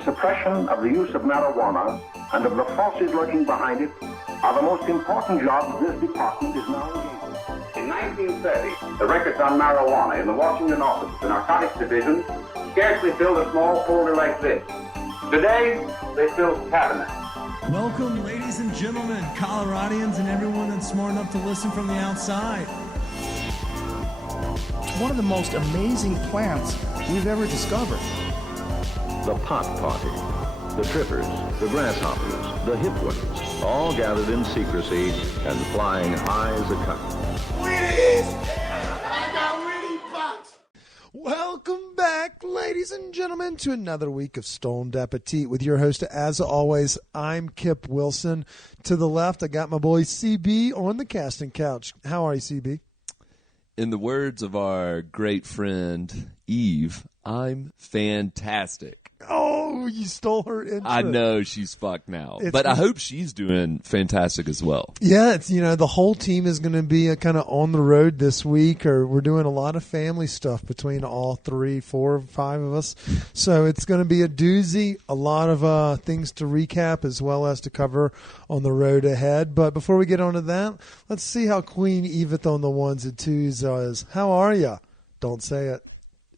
the suppression of the use of marijuana and of the forces lurking behind it are the most important jobs this department is now engaged in. In 1930, the records on marijuana in the Washington office of the Narcotics Division scarcely filled a small folder like this. Today, they fill cabinets. Welcome, ladies and gentlemen, Coloradians, and everyone that's smart enough to listen from the outside. It's one of the most amazing plants we've ever discovered. The pot party, the trippers, the grasshoppers, the hip ones, all gathered in secrecy and flying high as a kite. I got Winnie Bucks! Welcome back, ladies and gentlemen, to another week of Stoned Appetit with your host, as always, I'm Kip Wilson. To the left, I got my boy CB on the casting couch. How are you, CB? In the words of our great friend Eve, I'm fantastic. Oh, you stole her intro. I know she's fucked now, but I hope she's doing fantastic as well. Yeah, it's, the whole team is going to be kind of on the road this week, or we're doing a lot of family stuff between all 3, 4, 5 of us. So it's going to be a doozy, a lot of things to recap as well as to cover on the road ahead. But before we get on to that, let's see how Queen Edith on the ones and twos is. How are you? Don't say it.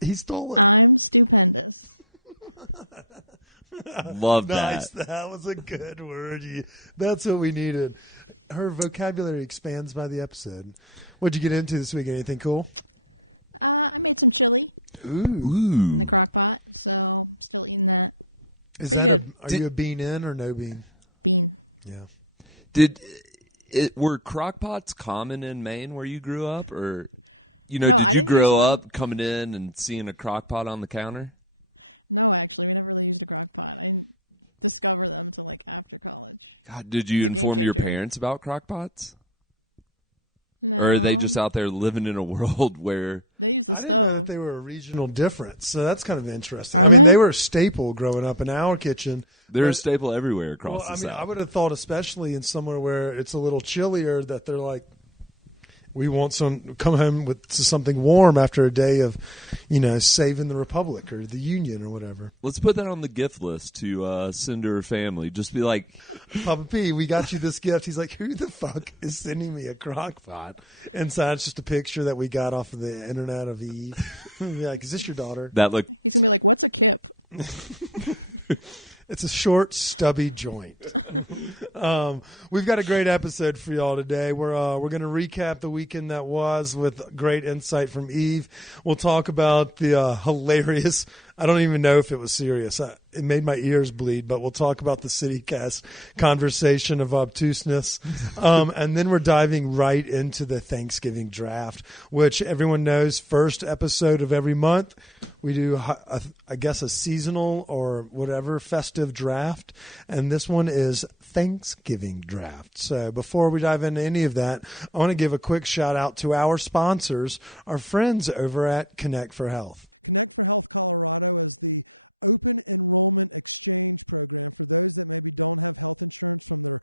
He stole it. I'm stupendous. Love that. Nice. That was a good word. That's what we needed. Her vocabulary expands by the episode. What'd you get into this week? Anything cool? I made some chili Ooh. in the crock pot, so still eating that. Pretty good. Are you a bean in or no bean? Bean. Yeah. Were crock pots common in Maine where you grew up, or No, did you grow up coming in and seeing a crock pot on the counter? No, actually, we never really used a crock pot. I didn't discover them until after college. God, did you inform your parents about crock pots? No. Or are they just out there living in a world where They use the I didn't know stove. that they were a regional difference, so that's kind of interesting. Are they? They were a staple growing up in our kitchen. they're a staple everywhere across the South. I would have thought, especially in somewhere where it's a little chillier, that they're like, we want come home to something warm after a day of, saving the Republic or the Union or whatever. Let's put that on the gift list to send to her family. Just be like, Papa P, we got you this gift. He's like, who the fuck is sending me a crock pot? Inside, it's just a picture that we got off of the internet of Eve. Like, is this your daughter? that look. He's going to be like, what's a kip? It's a short, stubby joint. We've got a great episode for y'all today. We're going to recap the weekend that was with great insight from Eve. We'll talk about the hilarious, I don't even know if it was serious. It made my ears bleed, but we'll talk about the CityCast conversation of obtuseness. And then we're diving right into the Thanksgiving draft, which everyone knows, first episode of every month. We do, I guess, a seasonal or whatever festive draft. And this one is Thanksgiving draft. So before we dive into any of that, I want to give a quick shout out to our sponsors, our friends over at Connect for Health. Connect for Health Colorado is the open enrollment exchange program for those that maybe don't have health insurance from their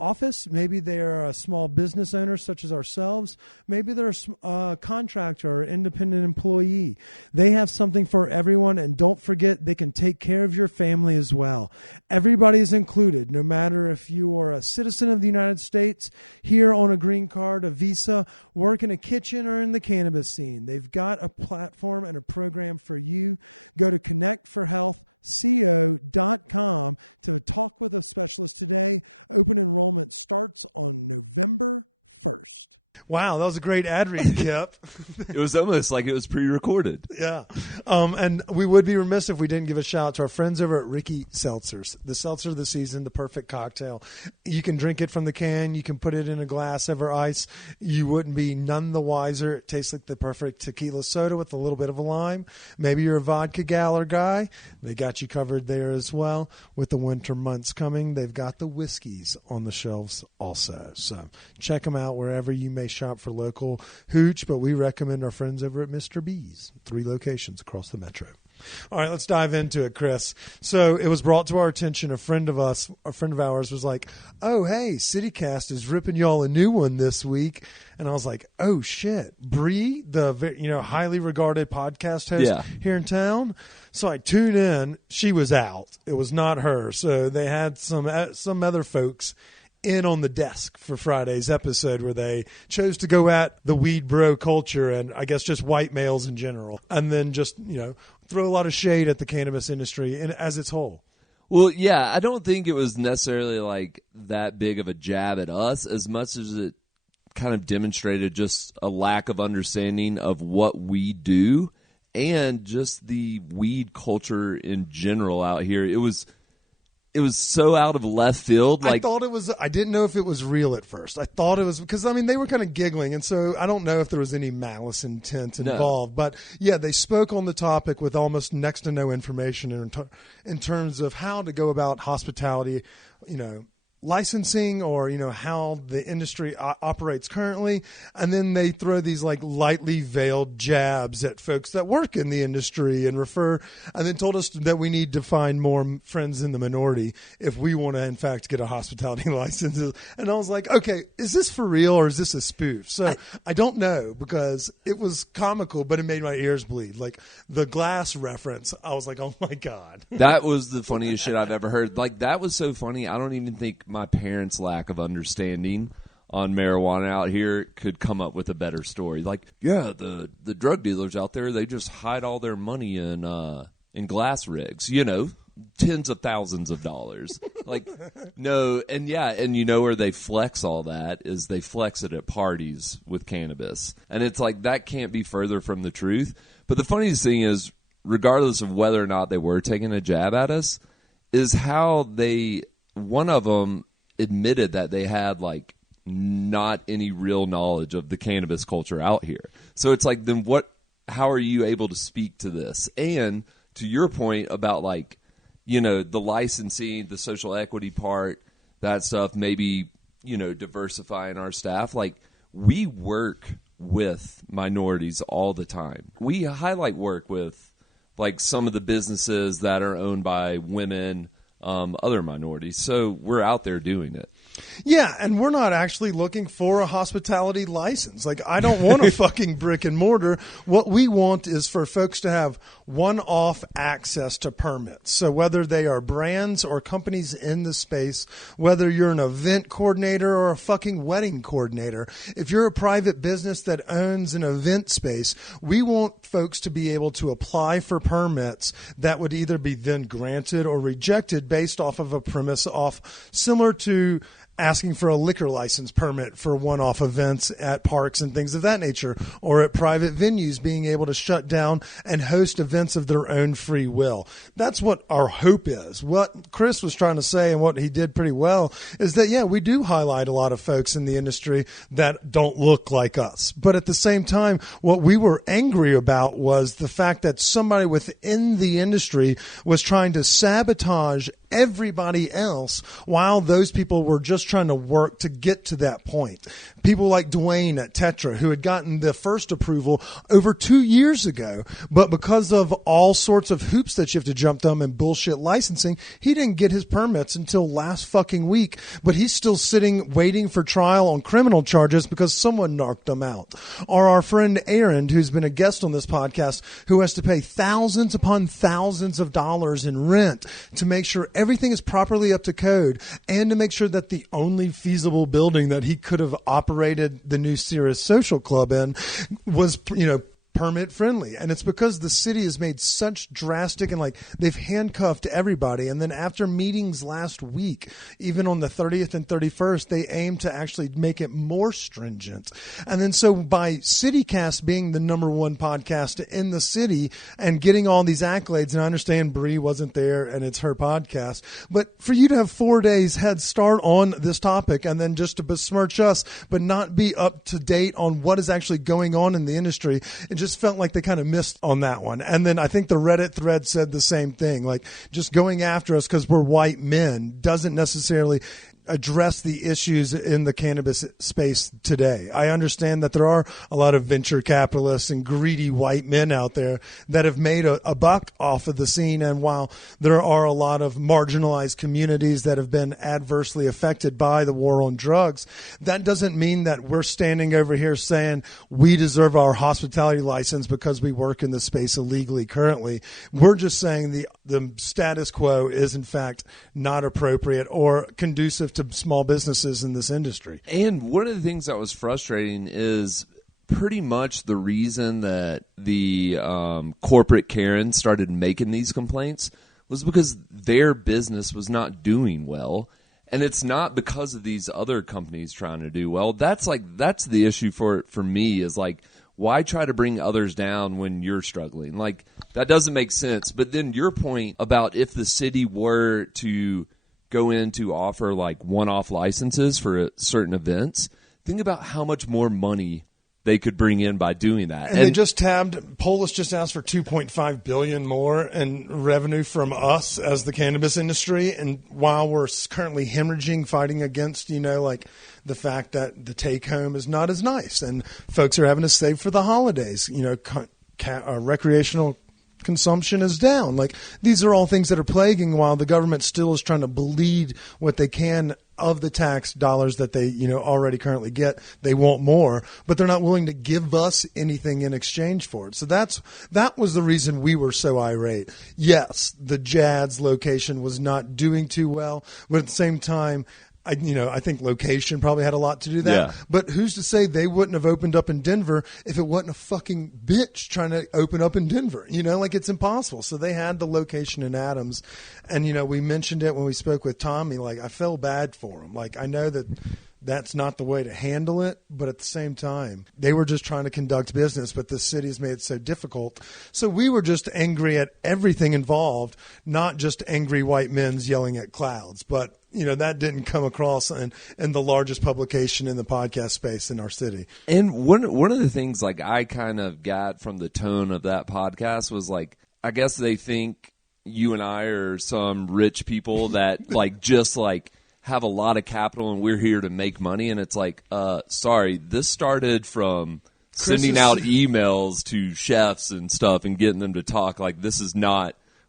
office. Maybe they're a small business owner such as ourselves. Maybe they're a contractor or independent employee. They have something for everyone, and don't forget they can take care of your family as well. Everybody is included, no matter if you are a citizen of the United States, here on a green card, a visa, work in a kitchen or in the cannabis scene. They've got a platform and a program for you. Go to connectforhealthco.com to talk with a specialist today. Open enrollment starts on November 1st. Wow, that was a great ad read, Kip. It was almost like it was pre-recorded. Yeah. And we would be remiss if we didn't give a shout out to our friends over at Ricky Seltzers. The seltzer of the season, the perfect cocktail. You can drink it from the can. You can put it in a glass over ice. You wouldn't be none the wiser. It tastes like the perfect tequila soda with a little bit of a lime. Maybe you're a vodka gal or guy. They got you covered there as well. With the winter months coming, they've got the whiskeys on the shelves also. So check them out wherever you may shop for local hooch, but we recommend our friends over at Mr. B's, 3 locations across the metro. All right, let's dive into it, Chris. So it was brought to our attention. A friend of ours was like, "Oh, hey, CityCast is ripping y'all a new one this week," and I was like, "Oh shit, Bree, the highly regarded podcast host here in town." So I tuned in. She was out. It was not her. So they had some other folks in on the desk for Friday's episode where they chose to go at the weed bro culture and I guess just white males in general, and then just throw a lot of shade at the cannabis industry and as its whole. Well, yeah, I don't think it was necessarily like that big of a jab at us as much as it kind of demonstrated just a lack of understanding of what we do and just the weed culture in general out here. It was so out of left field. Like, I didn't know if it was real at first. I thought it was because, they were kind of giggling. And so I don't know if there was any malice intent involved. No. But yeah, they spoke on the topic with almost next to no information in terms of how to go about hospitality, licensing or, how the industry operates currently. And then they throw these like lightly veiled jabs at folks that work in the industry and then told us that we need to find more friends in the minority if we want to, in fact, get a hospitality license. And I was like, okay, is this for real or is this a spoof? So I don't know because it was comical, but it made my ears bleed. Like the glass reference, I was like, oh my God. That was the funniest shit I've ever heard. Like that was so funny. I don't even think my parents' lack of understanding on marijuana out here could come up with a better story. Like, yeah, the drug dealers out there, they just hide all their money in glass rigs, tens of thousands of dollars. Like, no, and where they flex all that is they flex it at parties with cannabis. And it's like, that can't be further from the truth. But the funniest thing is, regardless of whether or not they were taking a jab at us, is how one of them admitted that they had like not any real knowledge of the cannabis culture out here. So it's like, then how are you able to speak to this? And to your point about like, the licensing, the social equity part, that stuff, maybe, diversifying our staff. Like we work with minorities all the time. We highlight work with like some of the businesses that are owned by women, other minorities. So we're out there doing it. Yeah, and we're not actually looking for a hospitality license. Like, I don't want a fucking brick and mortar. What we want is for folks to have one-off access to permits. So whether they are brands or companies in the space, whether you're an event coordinator or a fucking wedding coordinator, if you're a private business that owns an event space, we want folks to be able to apply for permits that would either be then granted or rejected based off of a premise similar to asking for a liquor license permit for one-off events at parks and things of that nature, or at private venues being able to shut down and host events of their own free will. That's what our hope is. What Chris was trying to say, and what he did pretty well, is that, yeah, we do highlight a lot of folks in the industry that don't look like us. But at the same time, what we were angry about was the fact that somebody within the industry was trying to sabotage everybody else while those people were just trying to work to get to that point. People like Dwayne at Tetra, who had gotten the first approval over 2 years ago, but because of all sorts of hoops that you have to jump through and bullshit licensing, he didn't get his permits until last fucking week, but he's still sitting waiting for trial on criminal charges because someone narked him out. Or our friend Aaron, who's been a guest on this podcast, who has to pay thousands upon thousands of dollars in rent to make sure everything is properly up to code and to make sure that the only feasible building that he could have operated the new Cirrus Social Club in was, permit friendly. And it's because the city has made such drastic and they've handcuffed everybody. And then after meetings last week, even on the 30th and 31st, they aim to actually make it more stringent. And then so by CityCast being the number one podcast in the city and getting all these accolades, and I understand Bree wasn't there and it's her podcast, but for you to have 4 days head start on this topic and then just to besmirch us, but not be up to date on what is actually going on in the industry, it just felt like they kind of missed on that one. And then I think the Reddit thread said the same thing, like just going after us because we're white men doesn't necessarily address the issues in the cannabis space today. I understand that there are a lot of venture capitalists and greedy white men out there that have made a buck off of the scene. And while there are a lot of marginalized communities that have been adversely affected by the war on drugs, that doesn't mean that we're standing over here saying we deserve our hospitality license because we work in the space illegally currently. We're just saying the status quo is in fact not appropriate or conducive to small businesses in this industry. And one of the things that was frustrating is pretty much the reason that the corporate Karens started making these complaints was because their business was not doing well. And it's not because of these other companies trying to do well. That's the issue for me is like, why try to bring others down when you're struggling? Like, that doesn't make sense. But then your point about if the city were to go in to offer like one-off licenses for certain events, think about how much more money they could bring in by doing that. And they just tabbed, Polis just asked for $2.5 billion more in revenue from us as the cannabis industry. And while we're currently hemorrhaging, fighting against, like the fact that the take home is not as nice and folks are having to save for the holidays, recreational consumption is down. Like, these are all things that are plaguing while the government still is trying to bleed what they can of the tax dollars that they, already currently get. They want more, but they're not willing to give us anything in exchange for it. So that was the reason we were so irate. Yes, the Jad's location was not doing too well, but at the same time, I think location probably had a lot to do with that. Yeah. But who's to say they wouldn't have opened up in Denver if it wasn't a fucking bitch trying to open up in Denver? It's impossible. So they had the location in Adams. And, we mentioned it when we spoke with Tommy. Like, I felt bad for him. Like, I know that that's not the way to handle it, but at the same time, they were just trying to conduct business, but the city's made it so difficult. So we were just angry at everything involved, not just angry white men yelling at clouds. But, that didn't come across in the largest publication in the podcast space in our city. And one of the things like I kind of got from the tone of that podcast was like, I guess they think you and I are some rich people that just have a lot of capital and we're here to make money. And it's like, sorry, this started from sending out emails to chefs and stuff and getting them to talk. Like,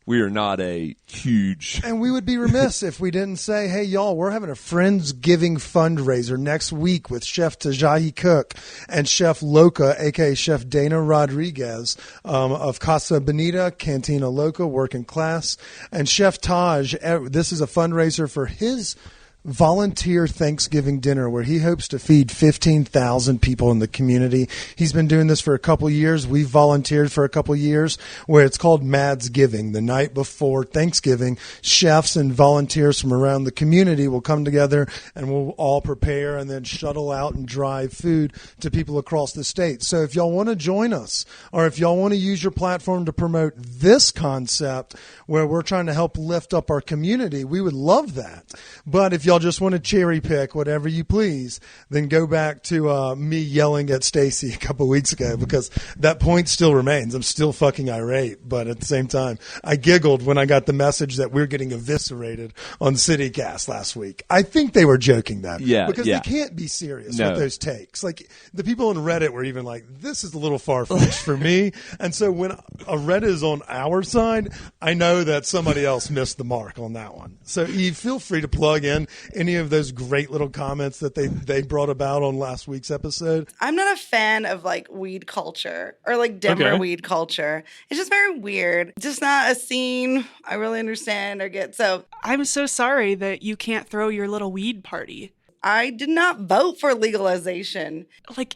we are not a huge. And we would be remiss if we didn't say, hey, y'all, we're having a Friendsgiving fundraiser next week with Chef Tajahi Cook and Chef Loca, a.k.a. Chef Dana Rodriguez of Casa Bonita, Cantina Loca, Working Class, and Chef Taj. This is a fundraiser for his volunteer Thanksgiving dinner where he hopes to feed 15,000 people in the community. He's been doing this for a couple years. We've volunteered for a couple years where it's called MADSGIVIng. The night before Thanksgiving, chefs and volunteers from around the community will come together and we'll all prepare and then shuttle out and drive food to people across the state. So if y'all want to join us or if y'all want to use your platform to promote this concept where we're trying to help lift up our community, we would love that. But if y'all just want to cherry pick whatever you please, then go back to me yelling at Stacy a couple weeks ago because that point still remains. I'm still fucking irate, but at the same time, I giggled when I got the message that we're getting eviscerated on CityCast last week. I think they were joking that. Because they can't be serious with those takes. Like, the people on Reddit were even like, this is a little far-fetched for me. And so when a Reddit is on our side, I know that somebody else missed the mark on that one. So Eve, feel free to plug in any of those great little comments that they brought about on last week's episode. I'm not a fan of weed culture or Denver weed culture. It's just very weird. Just not a scene I really understand or get. So I'm so sorry that you can't throw your little weed party. I did not vote for legalization.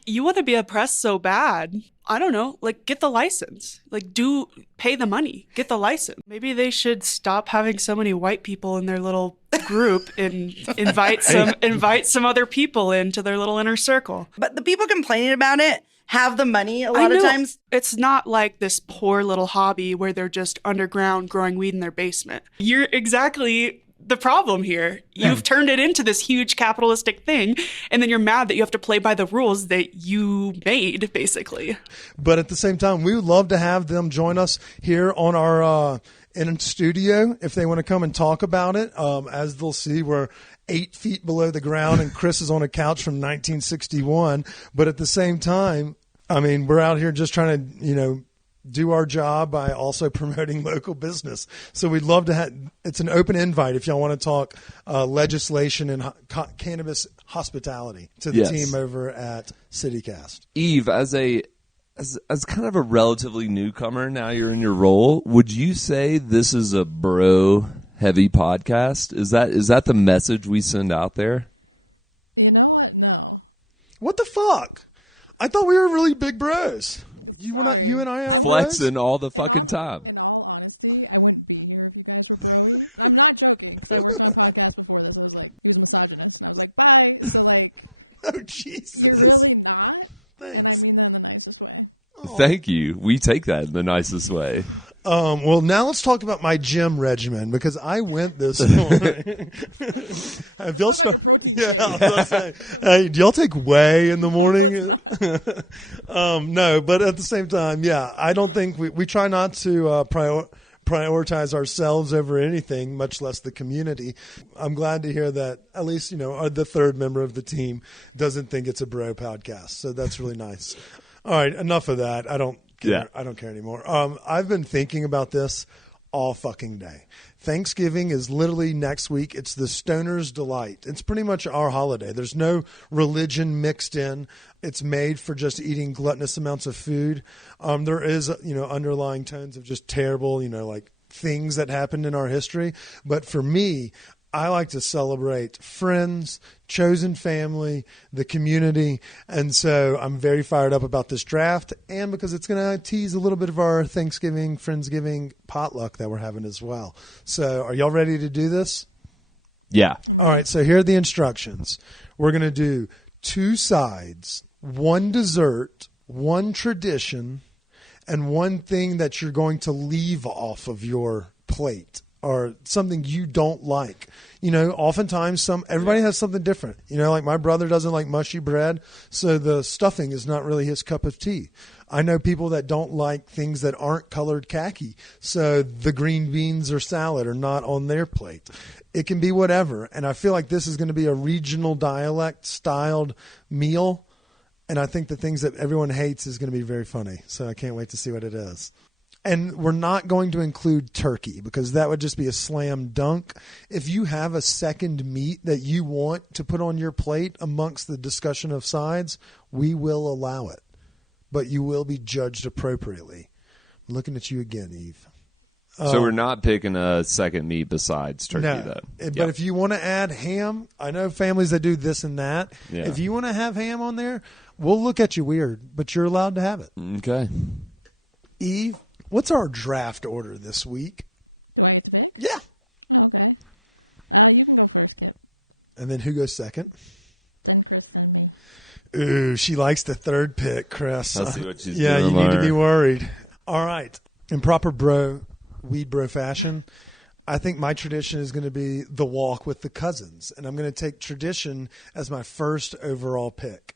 You want to be oppressed so bad. I don't know, get the license. Pay the money, get the license. Maybe they should stop having so many white people in their little group and invite some other people into their little inner circle. But the people complaining about it have the money a lot of times. It's not like this poor little hobby where they're just underground growing weed in their basement. You're exactly the problem here. You've turned it into this huge capitalistic thing, and then you're mad that you have to play by the rules that you made, basically. But at the same time, we would love to have them join us here on our in studio if they want to come and talk about it. As they'll see, we're 8 feet below the ground, and Chris is on a couch from 1961. But at the same time, I mean, we're out here just trying to, do our job by also promoting local business. So we'd love to have, it's an open invite if y'all want to talk legislation and cannabis hospitality to the team over at CityCast. Eve, as kind of a relatively newcomer, now you're in your role, would you say this is a bro heavy podcast? Is that the message we send out there? You know what? No. What the fuck? I thought we were really big bros. Sorry. You and I I are flexing all the fucking time. In all honesty, I wouldn't be here if you guys were broy. I'm not joking, because I worked on podcasts before this. I was like, he was a misogynist, and I was like, bye. So, like, Oh, Jesus. you're really not. Thanks. And I mean that in the nicest way. Thank you. We take that in the nicest way. Well, now let's talk about my gym regimen, because I went this morning. Let's talk about your protein shake. Hey, do y'all take whey in the morning? No, let's not. No, but at the same time, yeah, I don't think we try not to prioritize ourselves over anything, much less the community. I'm glad to hear that at least, the third member of the team doesn't think it's a bro podcast. So that's really nice. All right, enough of that. I don't care. Yeah. I don't care anymore. I've been thinking about this all fucking day. Thanksgiving is literally next week. It's the Stoner's Delight. It's pretty much our holiday. There's no religion mixed in. It's made for just eating gluttonous amounts of food. There is, underlying tones of just terrible, like things that happened in our history. But for me, I like to celebrate friends, chosen family, the community. And so I'm very fired up about this draft, and because it's going to tease a little bit of our Thanksgiving, Friendsgiving potluck that we're having as well. So are y'all ready to do this? Yeah. All right, so here are the instructions. We're going to do 2 sides, 1 dessert, 1 tradition, and 1 thing that you're going to leave off of your plate, or something you don't like. Oftentimes everybody has something different. Like my brother doesn't like mushy bread, so the stuffing is not really his cup of tea. I know people that don't like things that aren't colored khaki, so the green beans or salad are not on their plate. It can be whatever, and I feel like this is going to be a regional dialect styled meal, and I think the things that everyone hates is going to be very funny, so I can't wait to see what it is. And we're not going to include turkey, because that would just be a slam dunk. If you have a second meat that you want to put on your plate amongst the discussion of sides, we will allow it. But you will be judged appropriately. I'm looking at you again, Eve. So we're not picking a second meat besides turkey, though. But if you want to add ham, I know families that do this and that. Yeah. If you want to have ham on there, we'll look at you weird, but you're allowed to have it. Okay. Eve, what's our draft order this week? Do I get to pick? Yeah. Oh, okay. You can go first, Kip. And then who goes second? Then Chris, then me. Ooh, she likes the third pick, Chris. I see what she's yeah, doing you need to there. be worried. All right. In proper weed bro fashion, I think my tradition is going to be the walk with the cousins. And I'm going to take tradition as my first overall pick.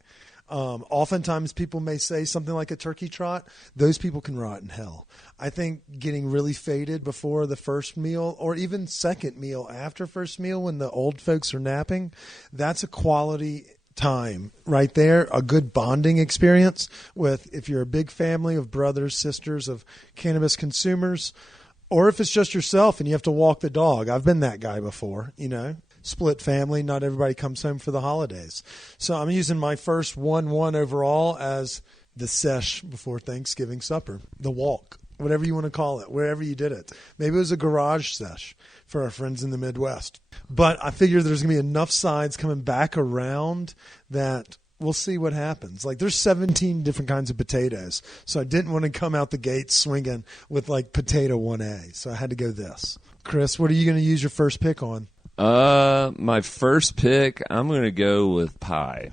Oftentimes people may say something like a turkey trot. Those people can rot in hell. I think getting really faded before the first meal, or even second meal after first meal when the old folks are napping, that's a quality time right there. A good bonding experience with, if you're a big family of brothers, sisters of cannabis consumers, or if it's just yourself and you have to walk the dog. I've been that guy before, split family. Not everybody comes home for the holidays. So I'm using my first 1-1 overall as the sesh before Thanksgiving supper, the walk, whatever you want to call it, wherever you did it. Maybe it was a garage sesh for our friends in the Midwest. But I figure there's going to be enough sides coming back around that we'll see what happens. Like, there's 17 different kinds of potatoes. So I didn't want to come out the gate swinging with like potato 1A. So I had to go this. Chris, what are you going to use your first pick on? My first pick, I'm going to go with pie.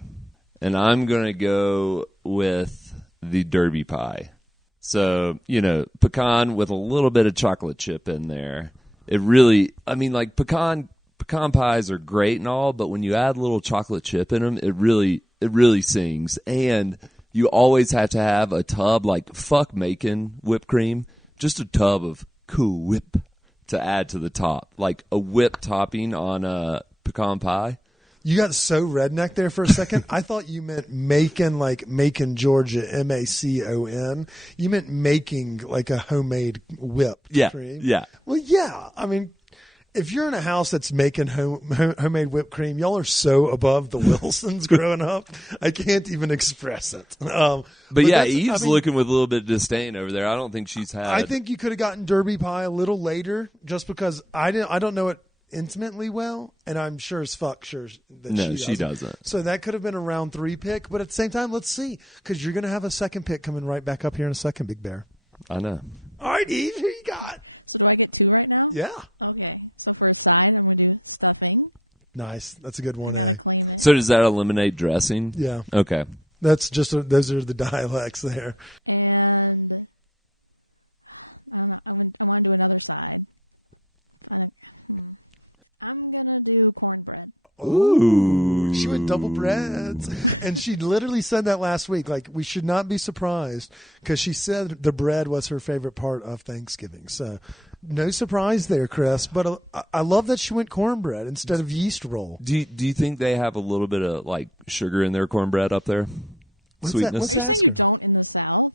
And I'm going to go with the Derby pie. So, pecan with a little bit of chocolate chip in there. It really, pecan pies are great and all, but when you add a little chocolate chip in them, it really sings. And you always have to have a tub, like fuck making whipped cream, just a tub of Cool Whip to add to the top, like a whip topping on a pecan pie. You got so redneck there for a second. I thought you meant Macon, like Macon, Georgia, Macon. You meant making like a homemade whipped cream. Yeah. Well, yeah. I mean, if you're in a house that's making homemade whipped cream, y'all are so above the Wilsons growing up. I can't even express it. But yeah, Eve's looking with a little bit of disdain over there. I don't think she's had. I think you could have gotten Derby pie a little later, just because I don't know it intimately well, and I'm sure as fuck that she doesn't. So that could have been a round 3 pick, but at the same time, let's see, because you're going to have a second pick coming right back up here in a second, Big Bear. I know. All right, Eve, who you got? So do I get 2 right now? Yeah. Okay. So for a side, I'm going to do stuffing. Nice. That's a good one. I got to claim it. So does that eliminate dressing? Yeah. Okay. That's just those are the dialects there. And I don't know. I want to do another side. I'm going to do cornbread. Ooh. She went double breads. And she literally said that last week. Like, we should not be surprised, because she said the bread was her favorite part of Thanksgiving. So no surprise there, Chris. But I love that she went cornbread instead of yeast roll. Do you think they have a little bit of like sugar in their cornbread up there? Sweetness? Are you saying you don't in the South?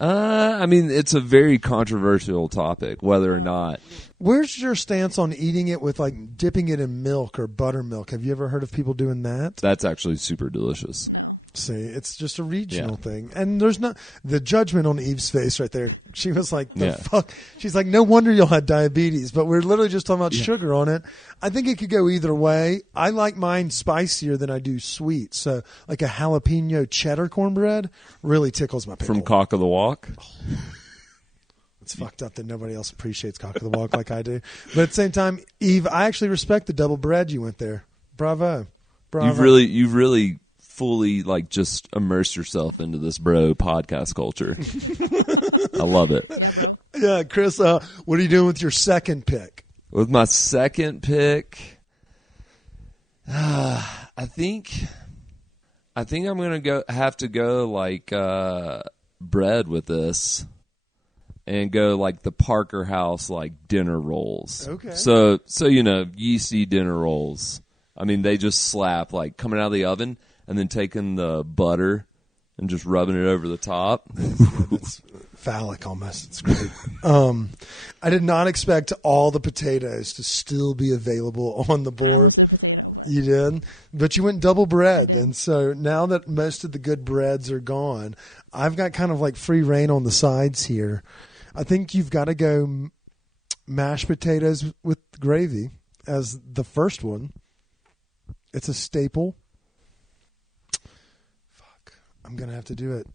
I mean, it's a very controversial topic, whether or not. Where's your stance on eating it with like dipping it in milk or buttermilk? Have you ever heard of people doing that? That's actually super delicious. No. See, it's just a regional thing. And there's not the judgment on Eve's face right there. She was like, the fuck? She's like, no wonder you'll have diabetes. But we're literally just talking about sugar on it. I think it could go either way. I like mine spicier than I do sweet. So like a jalapeno cheddar cornbread really tickles my pickle. From Cock of the Walk? It's fucked up that nobody else appreciates Cock of the Walk like I do. But at the same time, Eve, I actually respect the double bread you went there. Bravo. You've really fully like just immersed yourself into this bro podcast culture. I love it. Yeah, bro. Yeah, Chris, what are you doing with your second pick? With my second pick, I think I'm gonna have to go like bread with this. And go like the Parker House like dinner rolls. Okay. So yeasty dinner rolls. I mean, they just slap like coming out of the oven and then taking the butter and just rubbing it over the top. It's phallic almost. It's great. I did not expect all the potatoes to still be available on the board. I almost did potato, but you did. But you went double bread. I did. And so now that most of the good breads are gone, I've got kind of like free reign on the sides here. I think you've got to go mashed potatoes with gravy as the first one. It's a staple. Fuck. I'm going to have to do it.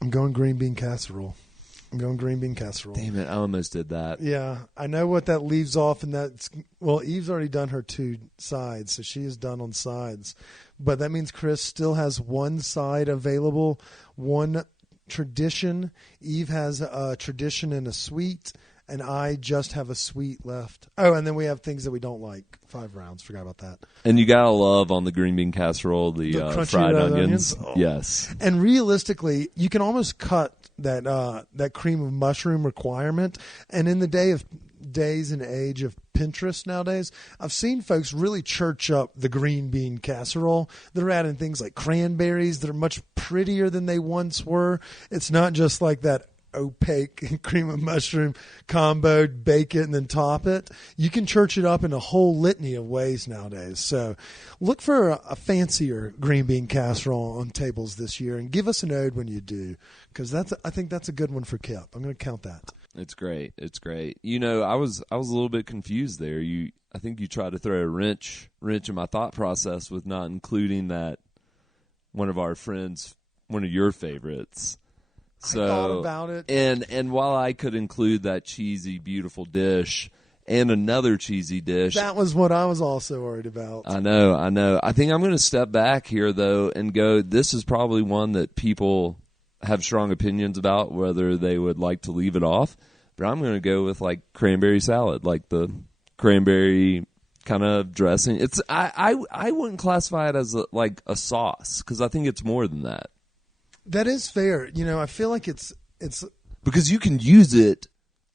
I'm going green bean casserole. Damn it, I almost did that. Yeah, I know what that leaves off, and that's, well, Eve's already done her 2 sides, so she is done on sides. But that means Chris still has 1 side available, 1 tradition. Eve has a tradition and a sweet, and I just have a sweet left. Oh, and then we have things that we don't like. 5 rounds. Forgot about that. And you gotta love on the green bean casserole the fried onions. Oh. Yes. And realistically, you can almost cut that cream of mushroom requirement. And in the days and age of Pinterest nowadays, I've seen folks really church up the green bean casserole. They're adding things like cranberries that are much prettier than they once were. It's not just like that opaque cream of mushroom combo, bake it and then top it. You can church it up in a whole litany of ways nowadays. So look for a fancier green bean casserole on tables this year, and give us an ode when you do, because I think that's a good one for Kip. I'm going to count that. It's great. It's great. You know, I was a little bit confused there. I think you tried to throw a wrench in my thought process with not including that one of our friends, one of your favorites. So, I thought about it. And while I could include that cheesy, beautiful dish and another cheesy dish. That was what I was also worried about. I know. I think I'm going to step back here, though, and go, this is probably one that people have strong opinions about, whether they would like to leave it off. But I'm going to go with, like, cranberry salad, like the cranberry kind of dressing. It's I wouldn't classify it as like a sauce, because I think it's more than that. That is fair. I feel like it's because you can use it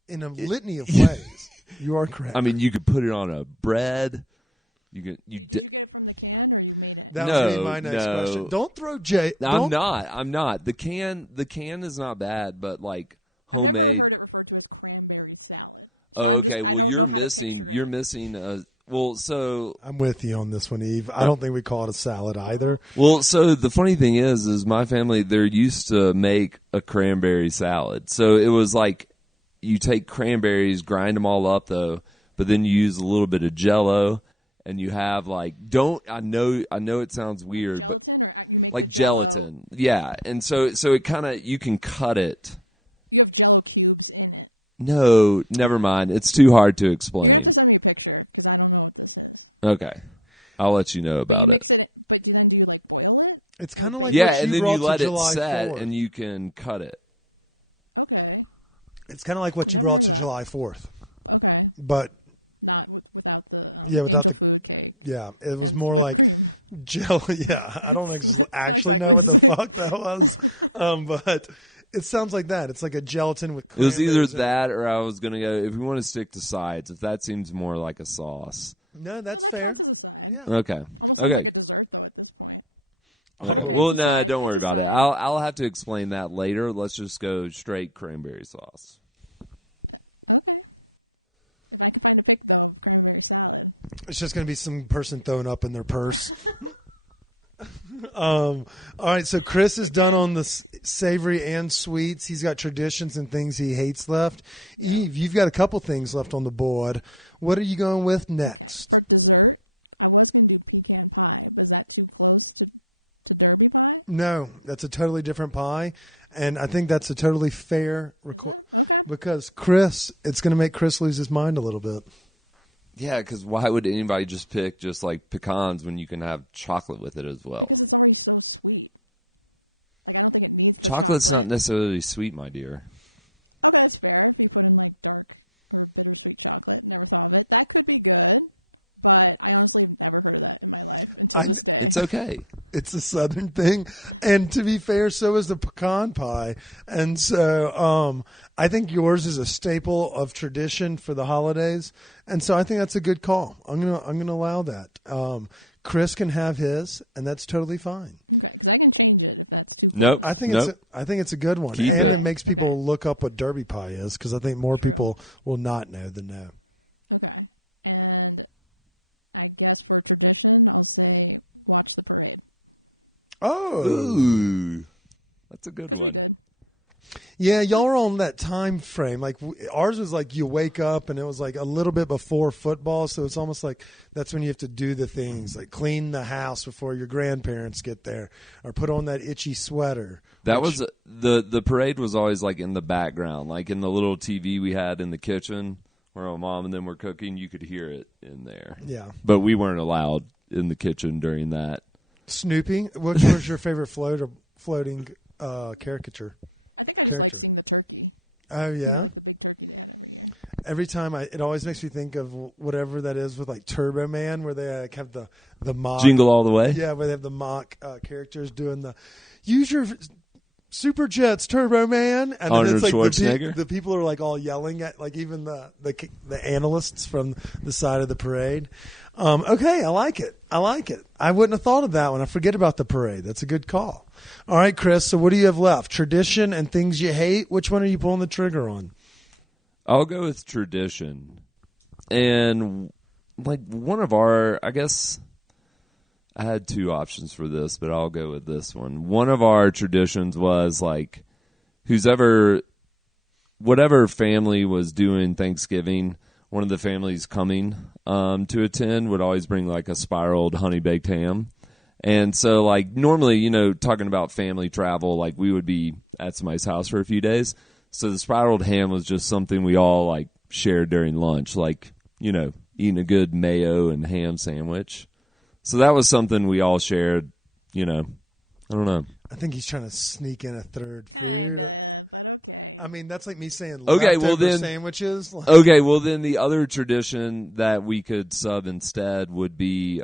in a litany of ways. You are correct. I mean, you could put it on a bread. Did you get it from the can or you made it? That No, would be my next no. question. Don't throw Jay. I'm not. The can is not bad, but like I've never homemade- heard it referred to as cranberry salad. So Oh, I'm okay. just I Well, don't you're know how missing- to picture You're it. missing so I'm with you on this one, Eve. I don't think we call it a salad either. so the funny thing is my family, they're used to make a cranberry salad. So it was like you take cranberries, grind them all up though, but then you use a little bit of Jell-O, and you have like I know it sounds weird, Like gelatin, or you make like the Jell-O. gelatin, yeah. And so it kind of you can cut it. You have Jell-O cubes in it. No, never mind. It's too hard to explain. You're gonna have to send me a picture because I don't know what this is. Okay, I'll let you know about But you it. mix it. But do you like boil it? It's And kind of bake like it? Yeah, what and then brought you to let it July set, 4th. and you can cut it. Okay. It's kind of like what I've you never brought heard to of that. July 4th. Okay. But Not without the Yeah, without angel the- food cake. yeah, it was and more whipped like cream. gel. Yeah, I don't It's actually not know exactly what the the same. fuck that was. But it sounds like that. It's like a gelatin with. It was either cranberries in it. that, or I was gonna go. If we want to stick to sides, if that seems more like a sauce. No, that's No, that fair. counts as a side. Yeah. Okay. Almost sounds Okay. like a dessert though at this point. But okay, Well, it's a no, side. don't worry It's a about it. side. I'll have to explain that later. Let's just go straight cranberry sauce. Okay. If I can find a pic though of cranberry salad. It's just going to be some person throwing up in their purse. All right, so Chris is done on the savory and sweets. He's got traditions and things he hates left. Yeah. Eve, you've got a couple things left on the board. What are you going with Okay. next? For dessert, I was going to do pecan pie, but is that too close to Derby pie? No, that's a totally different pie, and I think that's a totally fair Is it? Okay. because Chris, it's going to make Chris lose his mind a little bit. Yeah, because why would anybody just pick just like pecans when you can have chocolate with it as well? Because it's already so sweet. Like, I don't think it needs the Chocolate's chocolate. not necessarily sweet, my dear. Okay, that's fair. If you put in like dark or bittersweet chocolate, never thought of it. That could be good, but I honestly have never heard of that in my life until this day. It's okay. It's a Southern thing, and to be fair, so is the pecan pie. And so, I think yours is a staple of tradition for the holidays, and so I think that's a good call. I'm gonna allow that. Chris can have his, and that's totally fine. Okay, because I can change it if that's too close. Nope. I think it's a good one, Keep and it. it makes people Okay. look up what Derby pie is because I think more True. people will not know than know. Okay, and I guess for tradition, I'll say watch the parade Oh, Ooh, that's a good one. because we did. yeah, y'all are on that time frame. Like ours was like you wake up and it was like a little bit before football, so it's almost like that's when you have to do the things like clean the house before your grandparents get there, or put on that itchy sweater. That which- was the parade was always like in the background, like in the little TV we had in the kitchen where my mom and them were cooking. You could hear it in there. Yeah. But we weren't allowed in the kitchen during that. Snoopy. Which was your favorite floating caricature? I think I just like Character. seeing the turkey. Oh yeah. You know, like the big turkey they had every year. Every time it always makes me think of whatever that is with like Turbo Man, where they like have the mock Jingle all the way. Yeah, where they have the mock characters doing the use your super jets, Turbo Man, and Arnold it's like Schwarzenegger? the people are like all yelling at like even the analysts from the side of the parade. Okay, I like it. I wouldn't have thought of that one. I forget about the parade. That's a good call. All right, Chris. So what do you have left? Tradition and things you hate. Which one are you pulling the trigger on? I'll go with tradition. And like one of I guess I had two options for this, but I'll go with this one. One of our traditions was like whatever family was doing Thanksgiving, one of the families coming to attend would always bring like a spiraled honey baked ham. And so like normally, talking about family travel, like we would be at somebody's house for a few days. So the spiraled ham was just something we all like shared during lunch, like, eating a good mayo and ham sandwich. So that was something we all shared, I don't know. I think he's trying to sneak in a third. food. Kinda, but okay. I mean, that's like me saying Okay, well leftover then- sandwiches. Like, Okay, well then the other tradition that we could sub instead would be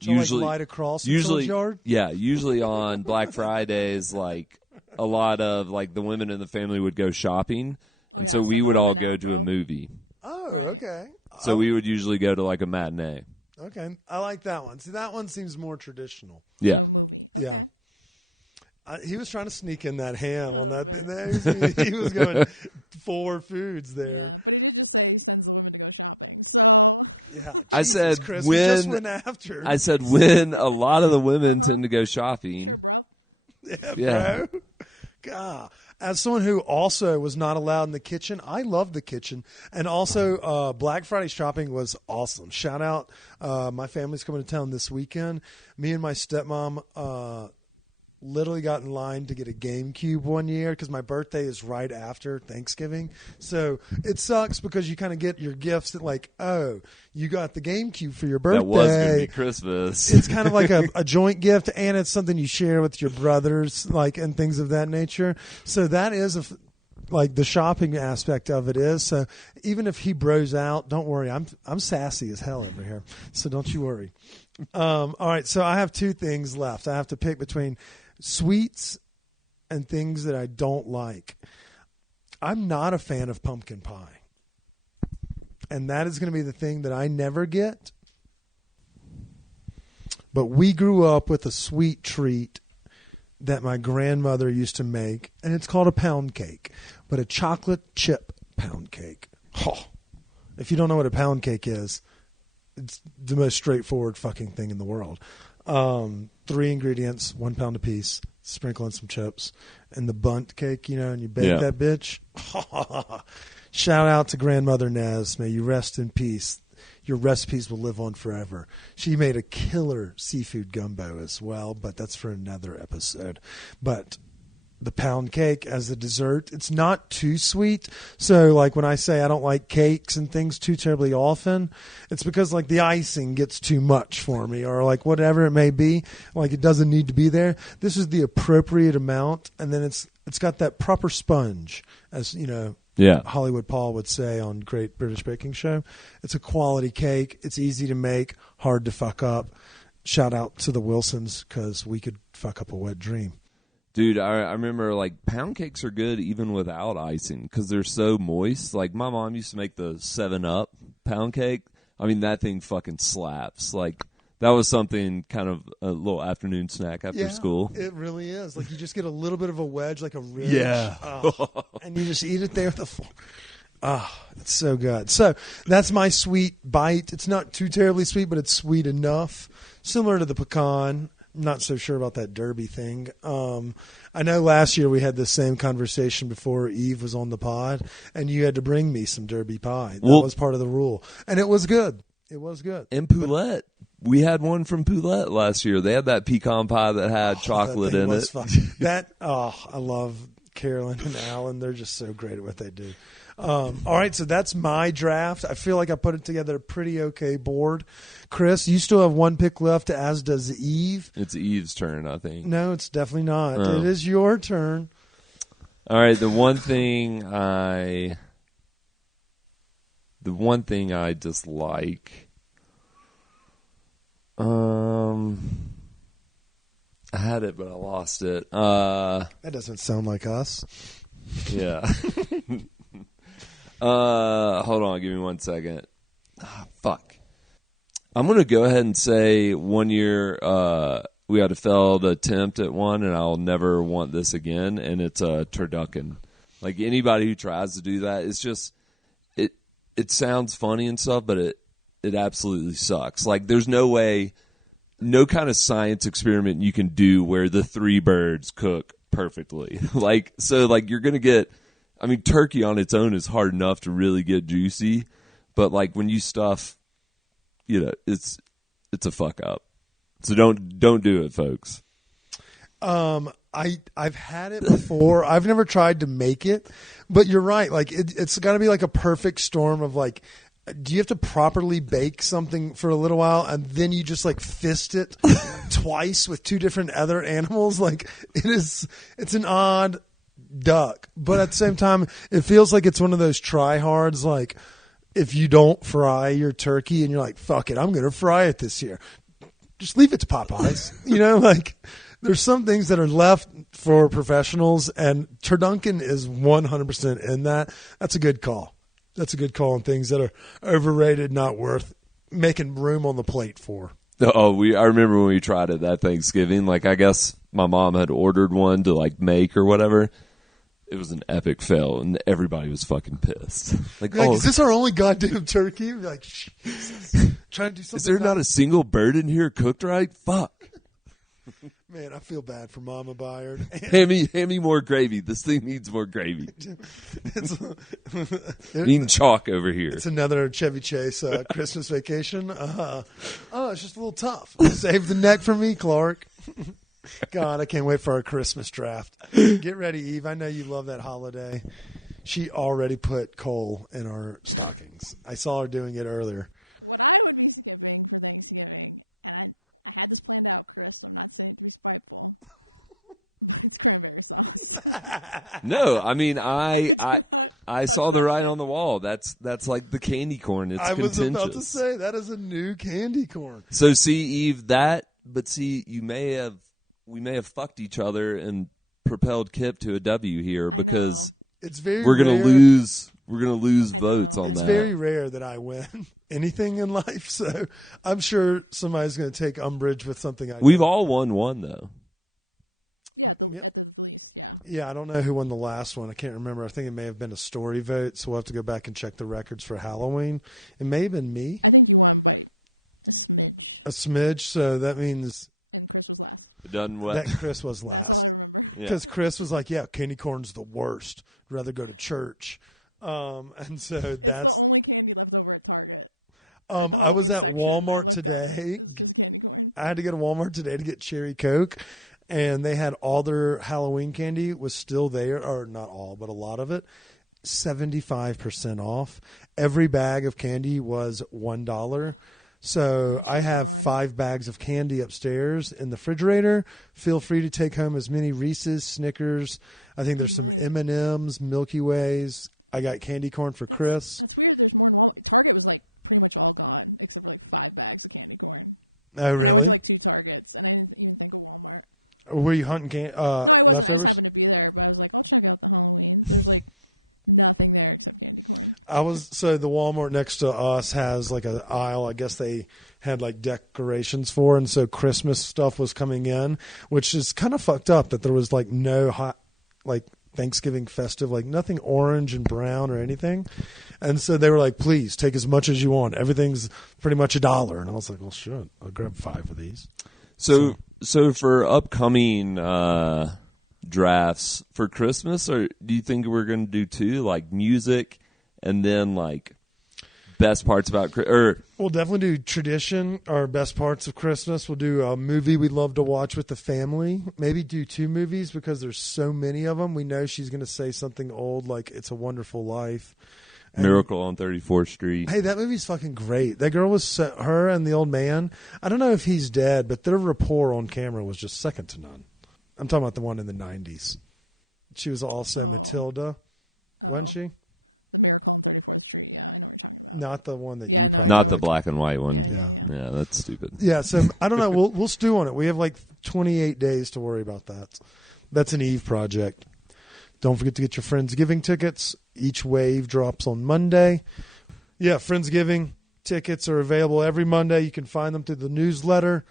usually like light across in usually someone's yard? Yeah, usually on Black Fridays, like a lot of like the women in the family would go shopping. Oh, and yeah, so send we the would all women go out, to bro. a movie. Oh, Right. okay. So we would usually go to like a matinee. Okay, I like that one. See, that one seems more traditional. Yeah. So movie. Okay. Yeah. He was trying to sneak in that ham. A On little that, he was going 4 foods there. Yeah, but he did just say he sends the women to go shopping. So Yeah. I said Chris, we just went when after. I said when a lot of the women Uh-huh. tend to go shopping. sure, bro. Yeah. Bro. God. As someone who also was not allowed in the kitchen, I love the kitchen. And also, Black Friday shopping was awesome. Shout out. My family's coming to town this weekend. Me and my stepmom literally got in line to get a GameCube one year because my birthday is right after Thanksgiving. So it sucks because you kind of get your gifts that like, oh, you got the GameCube for your birthday. That was going to be Christmas. It's kind of like a joint gift, and it's something you share with your brothers, like, and things of that nature. So that is like the shopping aspect of it is. So even if he bros out, don't worry. I'm sassy as hell over here, so don't you worry. All right, so I have 2 things left. I have to pick between sweets and things that I don't like. I'm not a fan of pumpkin pie. And that is going to be the thing that I never get. But we grew up with a sweet treat that my grandmother used to make, and it's called a pound cake, but a chocolate chip pound cake. Oh, if you don't know what a pound cake is, it's the most straightforward fucking thing in the world. 3 ingredients, 1 pound apiece, sprinkle in some chips, and the bunt cake, and you bake that bitch. Shout out to Grandmother Nez. May you rest in peace. Your recipes will live on forever. She made a killer seafood gumbo as well, but that's for another episode. But the pound cake as a dessert, it's not too sweet. So like when I say I don't like cakes and things too terribly often, it's because like the icing gets too much for me, or like whatever it may be, like it doesn't need to be there. This is the appropriate amount, and then it's got that proper sponge, as Hollywood Paul would say on Great British Baking Show. It's a quality cake. It's easy to make, hard to fuck up. Shout out to the Wilsons, because we could fuck up a wet dream. Dude, I remember, like, pound cakes are good even without icing because they're so moist. Like, my mom used to make the 7-Up pound cake. I mean, that thing fucking slaps. Like, that was something kind of a little afternoon snack after school. It really is. Like, you just get a little bit of a wedge, like a ridge. Yeah. And you just eat it there with the fork. It's so good. So that's my sweet bite. It's not too terribly sweet, but it's sweet enough. Similar to the pecan. I'm not so sure about that Derby thing. I know last year we had the same conversation before Eve was on the pod, and you had to bring me some Derby pie. That was part of the rule. And it was good. It was good. And Poulette. We had one from Poulette last year. They had that pecan pie that had chocolate in it. I love Carolyn and Alan. They're just so great at what they do. All right, so that's my draft. I feel like I put it together a pretty okay board. Chris, you still have 1 pick left, as does Eve. It's Eve's turn, I think. No, it's definitely not. It is your turn. All right, the one thing I dislike. I had it, but I lost it. That doesn't sound like us. Yeah. Hold on, give me 1 second. Fuck. I'm gonna go ahead and say 1 year we had a failed attempt at one, and I'll never want this again. And it's a turducken. Like anybody who tries to do that, it's just it sounds funny and stuff, but it absolutely sucks. Like there's no way, no kind of science experiment you can do where the 3 birds cook perfectly. Like you're gonna get. I mean, turkey on its own is hard enough to really get juicy, but like when you stuff, it's a fuck up. So don't do it, folks. I've had it before. I've never tried to make it, but you're right. Like it's got to be like a perfect storm of like, do you have to properly bake something for a little while and then you just like fist it twice with 2 different other animals? Like it's an odd duck, but at the same time it feels like it's one of those tryhards. Like if you don't fry your turkey and you're like, fuck it, I'm gonna fry it this year, just leave it to Popeyes. Like there's some things that are left for professionals, and turducken is 100% in that. That's a good call. That's a good call on things that are overrated, not worth making room on the plate for. Oh, I remember when we tried it that Thanksgiving. Like, I guess my mom had ordered one to like make or whatever. It was an epic fail, and everybody was fucking pissed. Like, is this our only goddamn turkey? We're like, Jesus. Trying to do something. Is there not a single bird in here cooked right? Fuck. Man, I feel bad for Mama Byard. Hand me more gravy. This thing needs more gravy. Eating chalk over here. It's another Chevy Chase Christmas Vacation. It's just a little tough. Save the neck for me, Clark. God, I can't wait for our Christmas draft. Get ready, Eve. I know you love that holiday. She already put coal in our stockings. I saw her doing it earlier. What I would be skipping for Thanksgiving, and I had this planned out, Chris, so I'm not saying it to be spiteful, but it's cranberry sauce. No, I mean, I saw the writing shit. on the wall. That's like the candy corn. It's contentious. Was about to say, that is a new candy corn. So see, Eve, we may have fucked each other and propelled Kip to a W here because it's very we're gonna rare. lose votes on It's that. very rare that I win anything in life, so I'm sure somebody's going to take umbrage with something I do. We've all won one though. Yeah, at the least, yeah. Yeah, I don't know who won the last one. I can't remember. I think it may have been a story vote, so we'll have to go back and check the records for Halloween. It may have been me. I think you won by a smidge. A smidge, so that means... And Chris was last. Done what? That Chris was last. That's all I remember. Because Chris was like, yeah, candy corn's the worst. I'd rather go to church. And so it's the only candy left over at Target. At the Halloween section. Walmart I looked today. at it. It's just candy corn. I had to go to Walmart today to get cherry Coke. And they had all their Halloween candy was still there. Or not all, but a lot of it. 75% off. Every bag of candy was $1. So I have 5 bags of candy upstairs in the refrigerator. Feel free to take home as many Reese's, Snickers. I think there's some M&Ms, Milky Ways. I got candy corn for Chris. That's weird. There's more in Walmart. Target was like pretty much all gone except for like 5 bags of candy corn. Oh, really? And I went to like 2 Targets and I didn't even think of Walmart. Were you hunting candy? No, I wasn't. Leftovers? I just happened to be there, but I was like, I'll check out the Halloween. There's like nothing there except candy corn. So the Walmart next to us has like an aisle. I guess they had like decorations for, and so Christmas stuff was coming in, which is kind of fucked up that there was like no hot, like Thanksgiving festive, like nothing orange and brown or anything. And so they were like, please take as much as you want. Everything's pretty much $1. And I was like, well, sure, I'll grab 5 of these. So for upcoming drafts for Christmas, or do you think we're going to do 2, like music and then like best parts about We'll definitely do tradition or best parts of Christmas. We'll do a movie we'd love to watch with the family. Maybe do 2 movies because there's so many of them. We know she's going to say something old like It's a Wonderful Life. Miracle on 34th Street. Hey, that movie's fucking great. That girl was her and the old man. I don't know if he's dead, but their rapport on camera was just second to none. I'm talking about the one in the 90s. She was also Matilda, wasn't she? The Miracle on 34th Street. Yeah, I know what you're talking about. Not the one that. Yeah, no, not the black and white one. Yeah. Yeah, that's stupid. Yeah, so I don't know. We'll stew on it. We have like 28 days to worry about that. That's an Eve project. Don't forget to get your Friendsgiving tickets. Each wave drops on Monday. Yeah, Friendsgiving tickets are available every Monday. You can find them through the newsletter.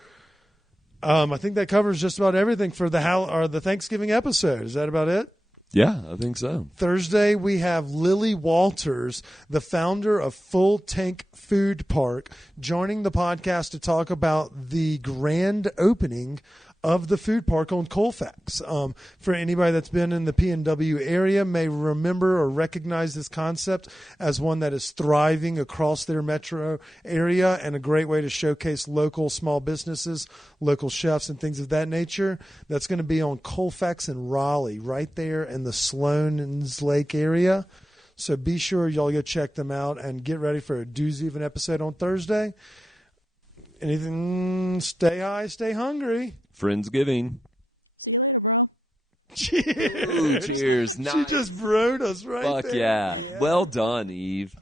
I think that covers just about everything for the Thanksgiving episode. Is that about it? Yeah, I think so. Thursday, we have Lily Walters, the founder of Full Tank Food Park, joining the podcast to talk about the grand opening of the food park on Colfax. For anybody that's been in the PNW area may remember or recognize this concept as one that is thriving across their metro area and a great way to showcase local small businesses, local chefs, and things of that nature. That's going to be on Colfax and Raleigh, right there in the Sloan's Lake area. So be sure y'all go check them out and get ready for a doozy of an episode on Thursday. Anything, stay high, stay hungry. Friendsgiving. See you later, bro. Cheers. Ooh, cheers. She just broed us right Fuck there. yeah. Well done, Eve.